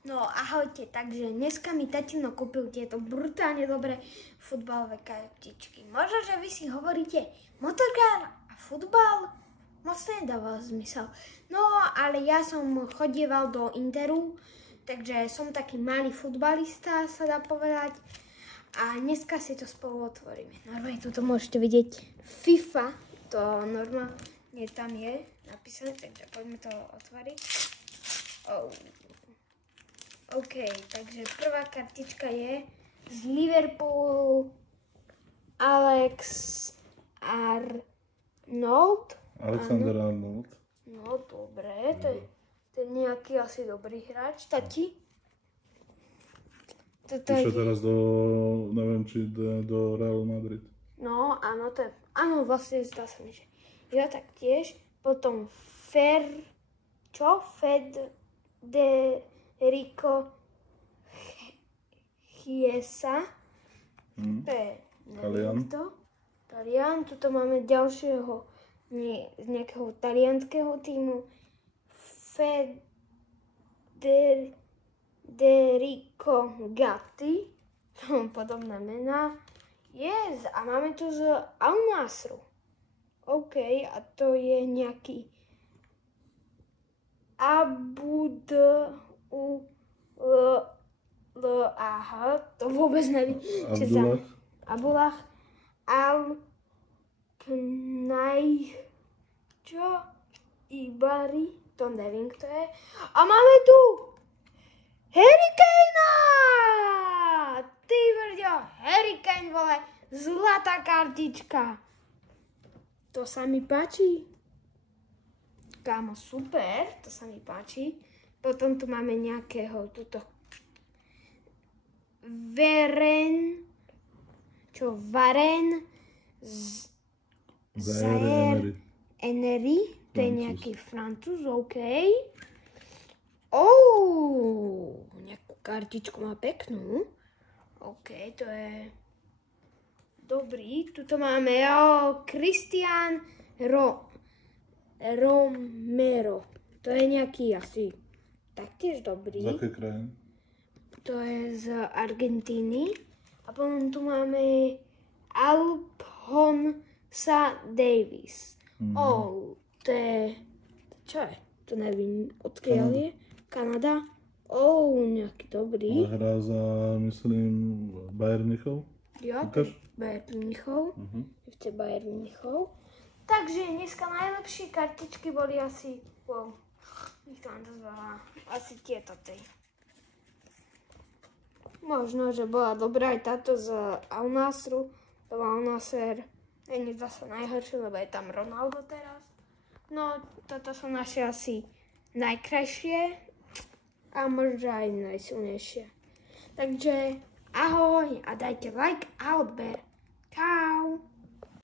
No ahojte, takže dneska mi tatino kúpil tieto brutálne dobré futbalové kartičky. Možno, že vy si hovoríte, motorkár a futbal? Moc nedáva zmysel. No, ale ja som chodieval do Interu, takže som taký malý futbalista, sa dá povedať. A dneska si to spolu otvoríme. Normálne tuto môžete vidieť FIFA, to normálne tam je napísané, takže poďme to otvoriť. OK, takže prvá kartička je z Liverpoolu Alexander Arnold. No, dobre, to je nejaký asi dobrý hráč. Tati? Píše teraz neviem, či do Real Madrid. No, áno, to je, áno, vlastne zdá sa mi, že jo, tak tiež. Potom Federico Chiesa. To je Talian. Tuto máme ďalšieho z nejakého talianského týmu. Federico Gatti. Podobné mená. Yes, a máme tu z Al Nassru. OK, a to je nejaký to vôbec neviem. Abdullah Al-Knajčo Ibari, to neviem, kto je. A máme tu Harry Kanea! Ty vrďo, Harry Kane, vole, zlatá kartička. To sa mi páči. Kámo, super, to sa mi páči. Potom tu máme nejakého tuto Varenne Zaire Emery, to je nejaký Francúz, OK. Nejakú kartičku má peknú. OK, to je dobrý. Tuto máme Cristian Romero. To je nejaký asi taktiež dobrý. Z akej krajiny? To je z Argentíny. A potom tu máme Alphonsa Davies. To je... Čo je? To neviem, odkiaľ je. Kanada. Nejaký dobrý. Ale hrá za, myslím, Bayern Mnichov? Jo, Bayern Mnichov. FC Bayern Mnichov. Takže dneska najlepšie kartičky boli asi... ich to nazvala asi tieto tej. Možno, že bola dobrá aj táto z Al Nassru. To Al Nasser nie je zase najhoršie, lebo je tam Ronaldo teraz. No, toto sú naše asi najkrajšie a možno aj najsilnejšie. Takže ahoj a dajte like a odber. Čau.